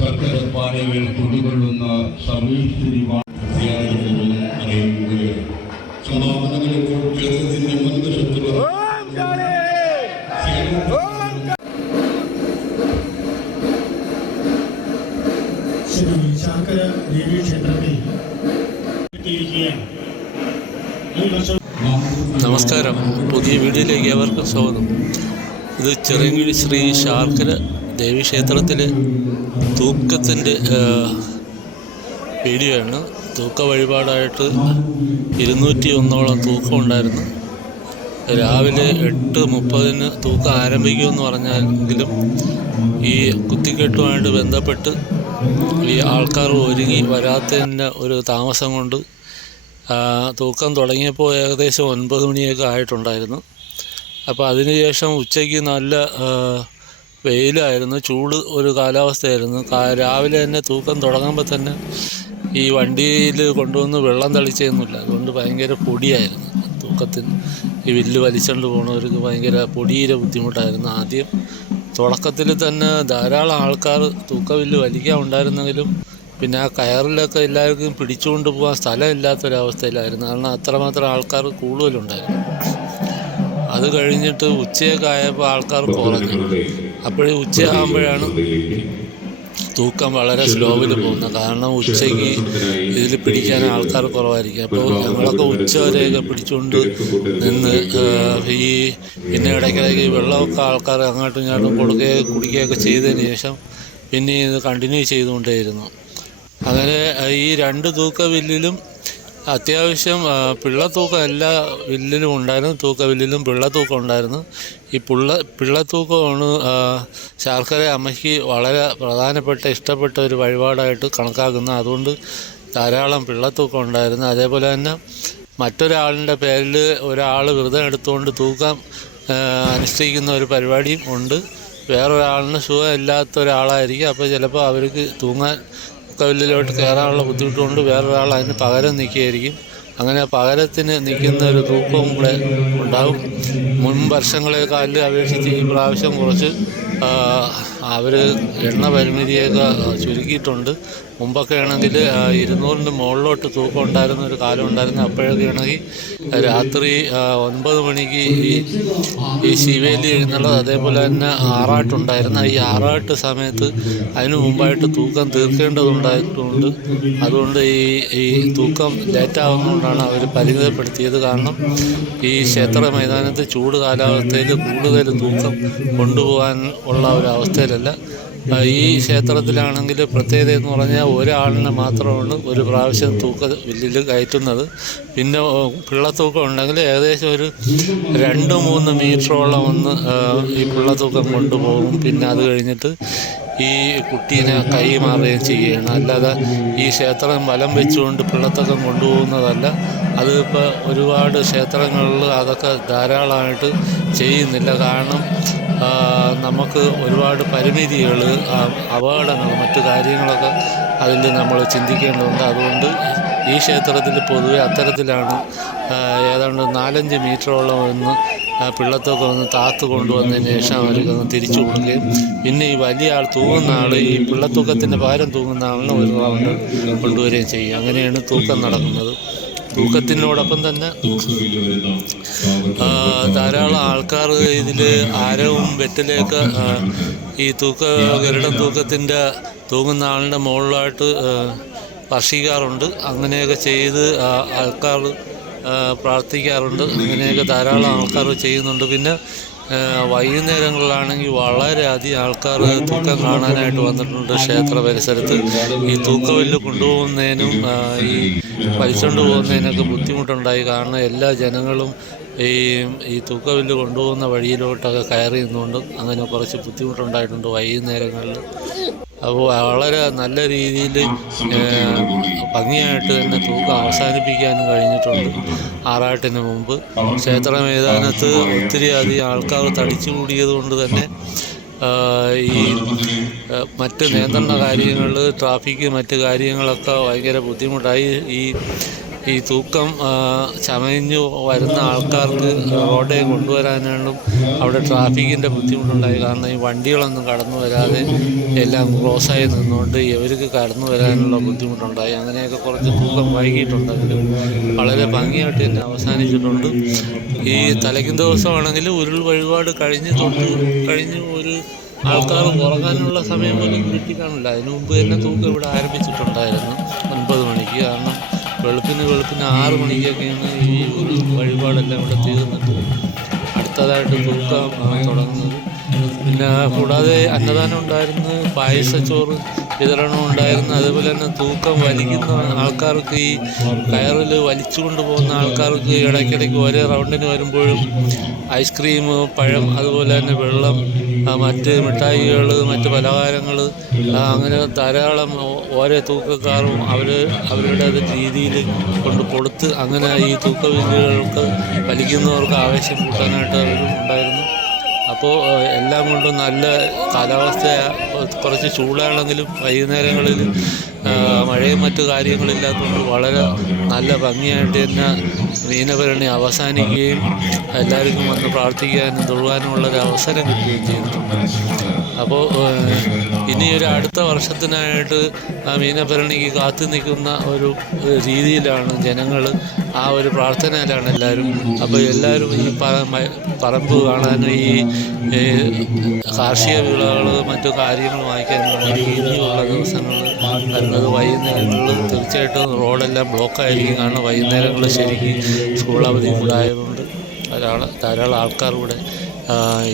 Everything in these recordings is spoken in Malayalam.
സർക്കരപ്പാനകൾ കൊണ്ടുകൊള്ളുന്ന സമീസ്ഥിതി ശ്രീ ശാങ്കര ദേവി ക്ഷേത്രത്തിൽ നമസ്കാരം. പുതിയ വീഡിയോയിലേക്ക് ഏവർക്കും സ്വാഗതം. ഇത് ചെറിയങ്കിഴി ശ്രീ ശാർക്കര ദേവീക്ഷേത്രത്തിലെ തൂക്കത്തിന്റെ ആണ് തൂക്ക വഴിപാടായിട്ട് ഇരുന്നൂറ്റി ഒന്നോളം തൂക്കം ഉണ്ടായിരുന്നു. രാവിലെ എട്ട് മുപ്പതിന് തൂക്കം ആരംഭിക്കുമെന്ന് പറഞ്ഞെങ്കിലും ഈ കുത്തിക്കെട്ടുമായിട്ട് ബന്ധപ്പെട്ട് ഈ ആൾക്കാർ ഒരുങ്ങി വരാത്തതിന്റെ ഒരു താമസം കൊണ്ട് തൂക്കം തുടങ്ങിയപ്പോൾ ഏകദേശം ഒൻപത് മണിയൊക്കെ ആയിട്ടുണ്ടായിരുന്നു. അപ്പോൾ അതിനുശേഷം ഉച്ചയ്ക്ക് നല്ല വെയിലായിരുന്നു ചൂട് ഒരു കാലാവസ്ഥയായിരുന്നു. രാവിലെ തന്നെ തൂക്കം തുടങ്ങുമ്പോൾ തന്നെ ഈ വണ്ടിയിൽ കൊണ്ടുവന്ന് വെള്ളം തളിച്ചൊന്നുമില്ല. അതുകൊണ്ട് ഭയങ്കര പൊടിയായിരുന്നു തൂക്കത്തിന്. ഈ വില്ല് വലിച്ചുകൊണ്ട് പോകുന്നവർക്ക് ഭയങ്കര പൊടിയിലെ ബുദ്ധിമുട്ടായിരുന്നു. ആദ്യം തുടക്കത്തിൽ തന്നെ ധാരാളം ആൾക്കാർ തൂക്കവില്ല് വലിക്കാൻ ഉണ്ടായിരുന്നെങ്കിലും പിന്നെ ആ കയറിലൊക്കെ എല്ലാവർക്കും പിടിച്ചുകൊണ്ട് പോകാൻ സ്ഥലമില്ലാത്തൊരവസ്ഥയിലായിരുന്നു. കാരണം അത്രമാത്രം ആൾക്കാർ കൂടുതലുണ്ടായിരുന്നു. അത് കഴിഞ്ഞിട്ട് ഉച്ചയൊക്കെ ആയപ്പോൾ ആൾക്കാർ കുറഞ്ഞു. അപ്പോഴേ ഉച്ചയാകുമ്പോഴാണ് തൂക്കം വളരെ സ്ലോവിൽ പോകുന്നത്. കാരണം ഉച്ചയ്ക്ക് ഇതിൽ പിടിക്കാൻ ആൾക്കാർ കുറവായിരിക്കും. അപ്പോൾ ഞങ്ങളൊക്കെ ഉച്ച വരെയൊക്കെ പിടിച്ചുകൊണ്ട് നിന്ന് ഈ പിന്നെ ഇടയ്ക്കിടയ്ക്ക് വെള്ളമൊക്കെ ആൾക്കാർ അങ്ങോട്ടും ഇങ്ങോട്ടും കൊടുക്കുകയോ കുടിക്കുകയൊക്കെ ചെയ്തതിന് ശേഷം പിന്നെ ഇത് കണ്ടിന്യൂ ചെയ്തുകൊണ്ടേയിരുന്നു. അങ്ങനെ ഈ രണ്ട് തൂക്ക വില്ലിലും അത്യാവശ്യം പിള്ള പിള്ളത്തൂക്കം എല്ലാ വില്ലിലും ഉണ്ടായിരുന്നു. തൂക്ക വില്ലിലും പിള്ളത്തൂക്കം ഉണ്ടായിരുന്നു. ഈ പുള്ള പിള്ളത്തൂക്കമാണ് ശർക്കര അമ്മയ്ക്ക് വളരെ പ്രധാനപ്പെട്ട ഇഷ്ടപ്പെട്ട ഒരു വഴിപാടായിട്ട് കണക്കാക്കുന്നത്. അതുകൊണ്ട് ധാരാളം പിള്ളത്തൂക്കം ഉണ്ടായിരുന്നു. അതേപോലെ തന്നെ മറ്റൊരാളിന്റെ പേരിൽ ഒരാൾ വ്രതം എടുത്തുകൊണ്ട് തൂക്കം അനുഷ്ഠിക്കുന്ന ഒരു പരിപാടിയും ഉണ്ട്. വേറൊരാളിന് സുഖം ഇല്ലാത്ത ഒരാളായിരിക്കും. അപ്പോൾ ചിലപ്പോൾ അവർക്ക് തൂങ്ങാൻ കവില്ലിലോട്ട് കയറാനുള്ള ബുദ്ധിമുട്ടുകൊണ്ട് വേറൊരാൾ അതിന് പകരം നിൽക്കുകയായിരിക്കും. അങ്ങനെ പകരത്തിന് നിൽക്കുന്ന ഒരു തൂക്കവും കൂടെ ഉണ്ടാകും. മുൻ വർഷങ്ങളെക്കാളിൽ അപേക്ഷിച്ച് ഈ പ്രാവശ്യം കുറച്ച് അവർ എണ്ണ പരിമിതിയൊക്കെ ചുരുക്കിയിട്ടുണ്ട്. മുമ്പൊക്കെ ആണെങ്കിൽ ഇരുന്നൂറിന്റെ മുകളിലോട്ട് തൂക്കം ഉണ്ടായിരുന്ന ഒരു കാലം ഉണ്ടായിരുന്നു അപ്പോഴൊക്കെ ആണെങ്കിൽ രാത്രി ഒൻപത് മണിക്ക് ഈ ഈ ശിവേലി എഴുന്നള്ളത് അതേപോലെ തന്നെ ആറാട്ടുണ്ടായിരുന്നു ഈ ആറാട്ട് സമയത്ത് അതിന് മുമ്പായിട്ട് തൂക്കം തീർക്കേണ്ടതുണ്ടായിട്ടുണ്ട്. അതുകൊണ്ട് ഈ ഈ തൂക്കം ലേറ്റാവുന്നതുകൊണ്ടാണ് അവർ പരിമിതപ്പെടുത്തിയത്. കാരണം ഈ ക്ഷേത്ര മൈതാനത്ത് ചൂട് കാലാവസ്ഥയിൽ കൂടുതൽ തൂക്കം കൊണ്ടുപോകാൻ ഉള്ള ഒരു അവസ്ഥയിലല്ല. ഈ ക്ഷേത്രത്തിലാണെങ്കിൽ പ്രത്യേകത എന്ന് പറഞ്ഞാൽ ഒരാളിനെ മാത്രമാണ് ഒരു പ്രാവശ്യം തൂക്ക വില്ലിൽ കയറ്റുന്നത്. പിന്നെ പിള്ളത്തൂക്കം ഉണ്ടെങ്കിൽ ഏകദേശം ഒരു രണ്ട് മൂന്ന് മീറ്ററോളം ഒന്ന് ഈ പിള്ളത്തൂക്കം കൊണ്ടുപോകും. പിന്നെ അത് കഴിഞ്ഞിട്ട് ഈ കുട്ടീനെ കൈമാറുകയും ചെയ്യുകയാണ്. അല്ലാതെ ഈ ക്ഷേത്രം വലം വെച്ചുകൊണ്ട് പിള്ളത്തക്കം കൊണ്ടുപോകുന്നതല്ല. അതിപ്പോൾ ഒരുപാട് ക്ഷേത്രങ്ങളിൽ അതൊക്കെ ധാരാളമായിട്ട് ചെയ്യുന്നില്ല. കാരണം നമുക്ക് ഒരുപാട് പരിമിതികൾ അപകടങ്ങൾ മറ്റു കാര്യങ്ങളൊക്കെ അതിൽ നമ്മൾ ചിന്തിക്കേണ്ടതുണ്ട്. അതുകൊണ്ട് ഈ ക്ഷേത്രത്തിൽ പൊതുവെ അത്തരത്തിലാണ് ഏതാണ്ട് നാലഞ്ച് മീറ്ററോളം ഒന്ന് പിള്ളത്തൊക്കെ ഒന്ന് താത്ത് കൊണ്ടുവന്നതിന് ശേഷം അവർക്കൊന്ന് തിരിച്ചു കൊടുക്കുകയും പിന്നെ ഈ വലിയ ആൾ തൂങ്ങുന്ന ആൾ ഈ പിള്ളത്തൂക്കത്തിന്റെ ഭാരം തൂങ്ങുന്ന ആളിനെ ഒരു റൗണ്ട് കൊണ്ടുവരികയും ചെയ്യും. അങ്ങനെയാണ് തൂക്കം നടക്കുന്നത്. തൂക്കത്തിനോടൊപ്പം തന്നെ ധാരാളം ആൾക്കാർ ഇതിൽ ആരവും വെറ്റിലേക്ക് ഈ തൂക്ക ഗരുഡൻ തൂക്കത്തിന്റെ തൂങ്ങുന്ന ആളിന്റെ മുകളിലായിട്ട് വർഷിക്കാറുണ്ട്. അങ്ങനെയൊക്കെ ചെയ്ത് ആൾക്കാർ പ്രാർത്ഥിക്കാറുണ്ട്. അങ്ങനെയൊക്കെ ധാരാളം ആൾക്കാർ ചെയ്യുന്നുണ്ട്. പിന്നെ വൈകുന്നേരങ്ങളിലാണെങ്കിൽ വളരെയധികം ആൾക്കാർ തൂക്കം കാണാനായിട്ട് വന്നിട്ടുണ്ട് ക്ഷേത്ര പരിസരത്ത്. ഈ തൂക്കവല്ല് കൊണ്ടുപോകുന്നതിനും ഈ വലിച്ചുകൊണ്ട് പോകുന്നതിനൊക്കെ ബുദ്ധിമുട്ടുണ്ടായി. കാരണം എല്ലാ ജനങ്ങളും ഈ ഈ തൂക്കവില്ല് കൊണ്ടുപോകുന്ന വഴിയിലോട്ടൊക്കെ കയറി നിന്നുകൊണ്ട് അങ്ങനെ കുറച്ച് ബുദ്ധിമുട്ടുണ്ടായിട്ടുണ്ട് വൈകുന്നേരങ്ങളിൽ. അപ്പോൾ വളരെ നല്ല രീതിയിൽ ഭംഗിയായിട്ട് തന്നെ തൂക്കം അവസാനിപ്പിക്കാനും കഴിഞ്ഞിട്ടുണ്ട്. ആറാട്ടിന് മുമ്പ്. ക്ഷേത്ര മൈതാനത്ത് ഒത്തിരി അധികം ആൾക്കാർ തടിച്ചു കൂടിയത് കൊണ്ട് തന്നെ ഈ മറ്റ് നിയന്ത്രണ കാര്യങ്ങൾ ട്രാഫിക്ക് മറ്റ് കാര്യങ്ങളൊക്കെ ഭയങ്കര ബുദ്ധിമുട്ടായി. ഈ ഈ തൂക്കം ചമഞ്ഞു വരുന്ന ആൾക്കാർക്ക് റോഡേ കൊണ്ടുവരാനാണ് അവിടെ ട്രാഫിക്കിന്റെ ബുദ്ധിമുട്ടുണ്ടായി. കാരണം ഈ വണ്ടികളൊന്നും കടന്നു വരാതെ എല്ലാം ക്ലോസായി നിന്നുകൊണ്ട് ഇവർക്ക് കടന്നു വരാനുള്ള ബുദ്ധിമുട്ടുണ്ടായി. അങ്ങനെയൊക്കെ കുറച്ച് തൂക്കം വൈകിട്ടുണ്ടെങ്കിലും വളരെ ഭംഗിയായിട്ട് തന്നെ അവസാനിച്ചിട്ടുണ്ട്. ഈ തലയ്ക്കും ദിവസമാണെങ്കിൽ ഉരുൾ വഴിപാട് കഴിഞ്ഞ് തൊട്ട് കഴിഞ്ഞ് ഒരു ആൾക്കാർ ഉറങ്ങാനുള്ള സമയം പോലും കിട്ടിക്കാണില്ല. അതിനു മുമ്പ് തന്നെ തൂക്കം ഇവിടെ ആരംഭിച്ചിട്ടുണ്ടായിരുന്നു ഒൻപത് മണിക്ക്. കാരണം വെളുപ്പിന് വെളുപ്പിന് ആറ് മണിക്കൊക്കെയാണ് ഈ ഒരു വഴിപാടെല്ലാം ഇവിടെ തീർന്നിട്ട് അടുത്തതായിട്ട് ആ, തുടങ്ങുന്നത്. പിന്നെ കൂടാതെ അന്നദാനം ഉണ്ടായിരുന്നു പായസച്ചോറ് വിതരണം ഉണ്ടായിരുന്നു. അതുപോലെ തന്നെ തൂക്കം വലിക്കുന്ന ആൾക്കാർക്ക് ഈ കയറിൽ വലിച്ചു കൊണ്ടുപോകുന്ന ആൾക്കാർക്ക് ഇടയ്ക്കിടയ്ക്ക് ഓരോ റൗണ്ടിന് വരുമ്പോഴും ഐസ്ക്രീം പഴം അതുപോലെ തന്നെ വെള്ളം മറ്റ് മിഠായികൾ മറ്റ് പലഹാരങ്ങൾ അങ്ങനെ ധാരാളം ഓരോ തൂക്കക്കാരും അവർ അവരുടെ രീതിയിൽ കൊണ്ട് കൊടുത്ത് അങ്ങനെ ഈ തൂക്കവിദ്യകൾക്ക് വലിക്കുന്നവർക്ക് ആവേശം കൂട്ടാനായിട്ട് അവരും ഉണ്ടായിരുന്നു. അപ്പോൾ എല്ലാം കൊണ്ടും നല്ല കാലാവസ്ഥ കുറച്ച് ചൂടാണെങ്കിലും വൈകുന്നേരങ്ങളിൽ മഴയും മറ്റു കാര്യങ്ങളില്ലാത്തതുകൊണ്ട് വളരെ നല്ല ഭംഗിയായിട്ട് തന്നെ മീനഭരണി അവസാനിക്കുകയും എല്ലാവർക്കും വന്ന് പ്രാർത്ഥിക്കാനും തൊഴുവാനുമുള്ളൊരു അവസരം കിട്ടുകയും ചെയ്തിട്ടുണ്ട്. അപ്പോൾ ഇനി ഒരു അടുത്ത വർഷത്തിനായിട്ട് മീനഭരണിക്ക് കാത്തു നിൽക്കുന്ന ഒരു രീതിയിലാണ് ജനങ്ങൾ ആ ഒരു പ്രാർത്ഥനയിലാണ് എല്ലാവരും. അപ്പോൾ എല്ലാവരും ഈ പറമ്പ് കാണാനും ഈ കാർഷിക വിളകൾ മറ്റു കാര്യങ്ങൾ വാങ്ങിക്കാനും ഇനിയുള്ള ദിവസങ്ങൾ വരുന്നത് വൈകുന്നേരങ്ങളിൽ തീർച്ചയായിട്ടും റോഡെല്ലാം ബ്ലോക്കായിരിക്കും. കാരണം വൈകുന്നേരങ്ങൾ ശരിക്കും സ്കൂൾ അവധി കൂടായതുകൊണ്ട് ധാരാളം ധാരാളം ആൾക്കാർ കൂടെ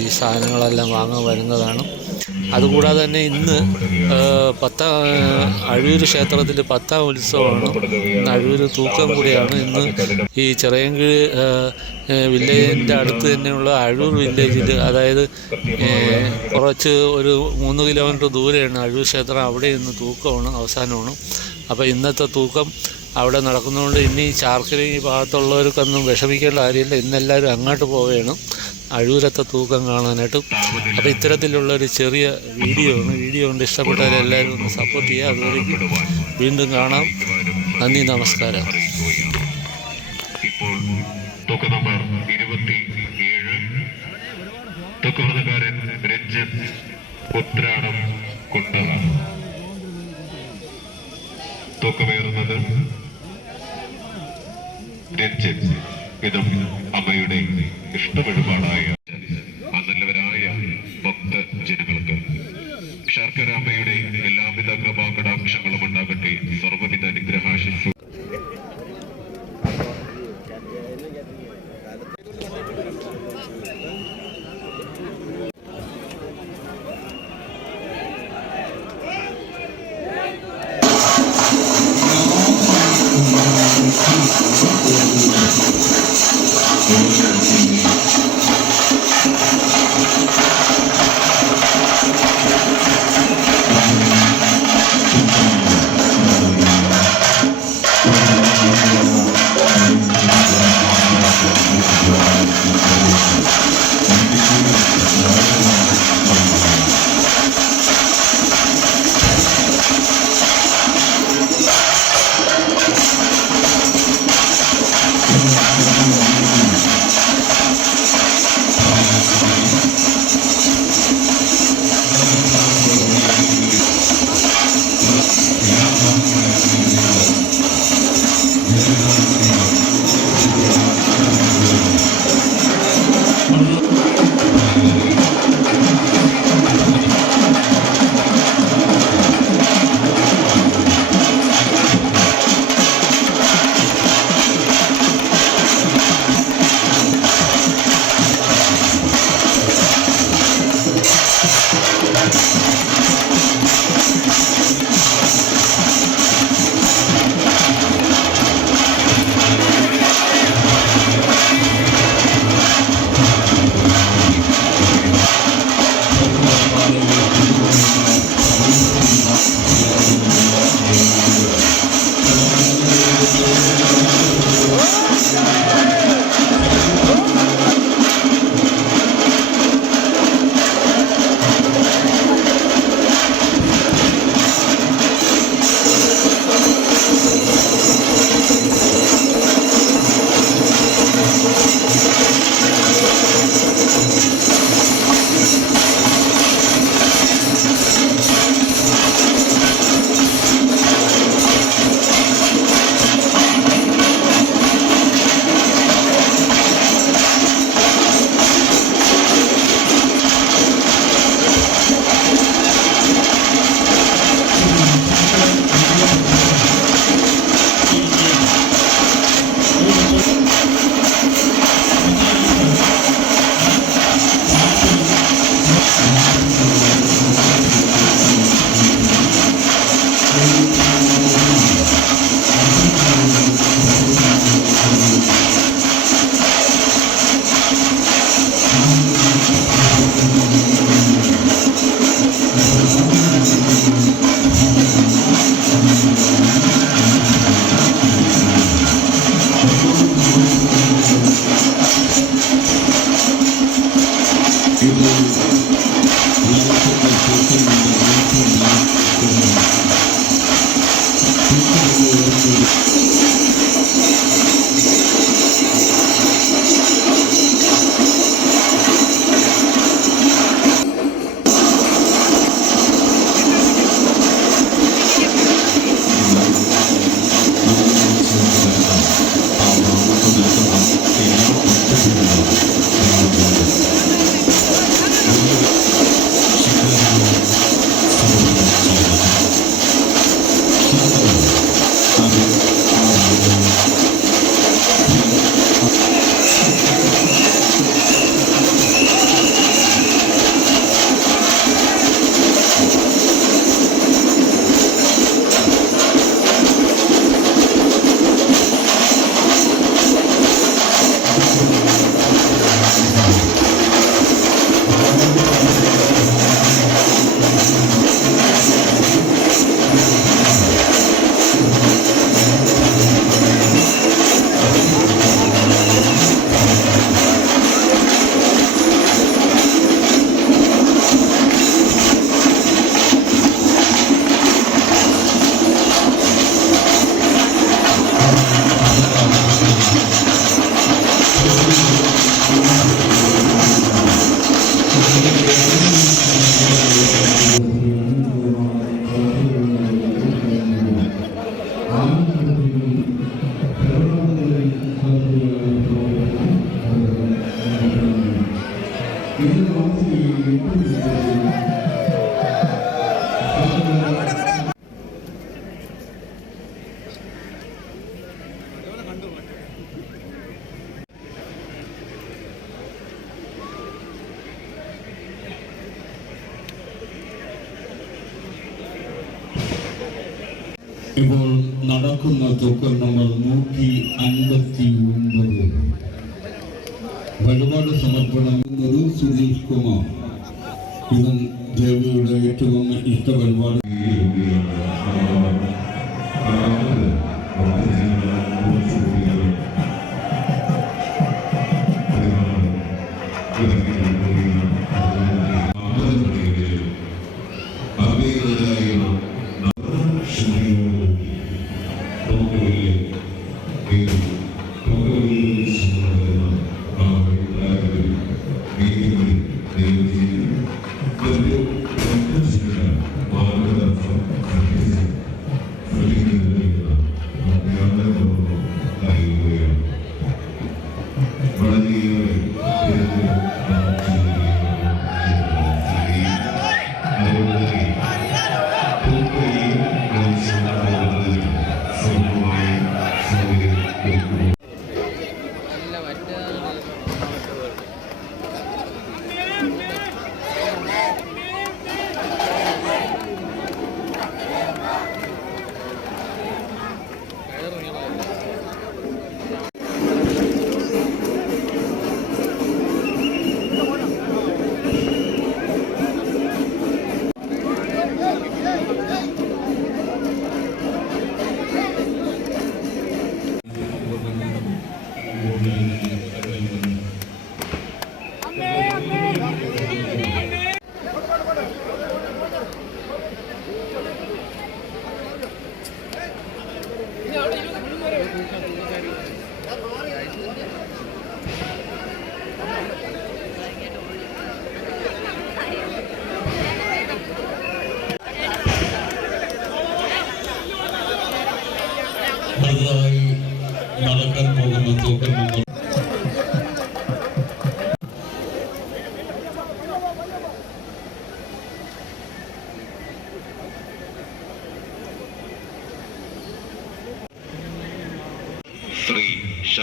ഈ സാധനങ്ങളെല്ലാം വാങ്ങാൻ വരുന്നതാണ്. അതുകൂടാതെ തന്നെ ഇന്ന് പത്ത അഴൂർ ക്ഷേത്രത്തിൽ പത്താം ഉത്സവമാണ്. ഇന്ന് അഴൂർ തൂക്കം കൂടിയാണ് ഇന്ന് ഈ ചിറയൻകീഴ് വില്ലേജിന്റെ അടുത്ത് തന്നെയുള്ള അഴൂർ വില്ലേജിൽ അതായത് കുറച്ച് ഒരു മൂന്ന് കിലോമീറ്റർ ദൂരെയാണ് അഴൂർ ക്ഷേത്രം. അവിടെ ഇന്ന് തൂക്കമാണ് അവസാനമാണ്. അപ്പോൾ ഇന്നത്തെ തൂക്കം അവിടെ നടക്കുന്നതുകൊണ്ട് ഇനി ചാർക്കരി ഭാഗത്തുള്ളവർക്കൊന്നും വിഷമിക്കേണ്ട കാര്യമില്ല. ഇന്നെല്ലാവരും അങ്ങോട്ട് പോവുകയാണ്. അഴൂരത്തെ തൂക്കം കാണാനായിട്ട് അപ്പോൾ ഇത്തരത്തിലുള്ള ഒരു ചെറിയ വീഡിയോ ആണ്. വീഡിയോ കൊണ്ട് ഇഷ്ടപ്പെട്ടവരെല്ലാവരും ഒന്ന് സപ്പോർട്ട് ചെയ്യുക. അതുവരെ വീണ്ടും കാണാം. നന്ദി നമസ്കാരം. ഇപ്പോൾ തൂക്ക നമ്പർ ഇരുപത്തി ഏഴ് തൂക്കവൃതക്കാരൻ രഞ്ജിത്ത് ഉത്രാടം കുണ്ടറ തൂക്കമേറുന്നത് രഞ്ജിത്ത്. ഇതും അമ്മയുടെ ഇഷ്ടവഴിപാടായ ഇപ്പോൾ നടക്കുന്ന തൂക്കം നമ്പർ നൂറ്റി അൻപത്തി ഒൻപത്. വഴിപാട് സമർപ്പണം. ഒരു സുധീഷ് കുമാർ. ഇവൻ ദേവിയുടെ ഏറ്റവും ഇഷ്ട വഴിപാട്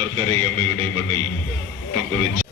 ശർക്കരയമ്മയുടെ മണ്ണിൽ പങ്കുവെച്ച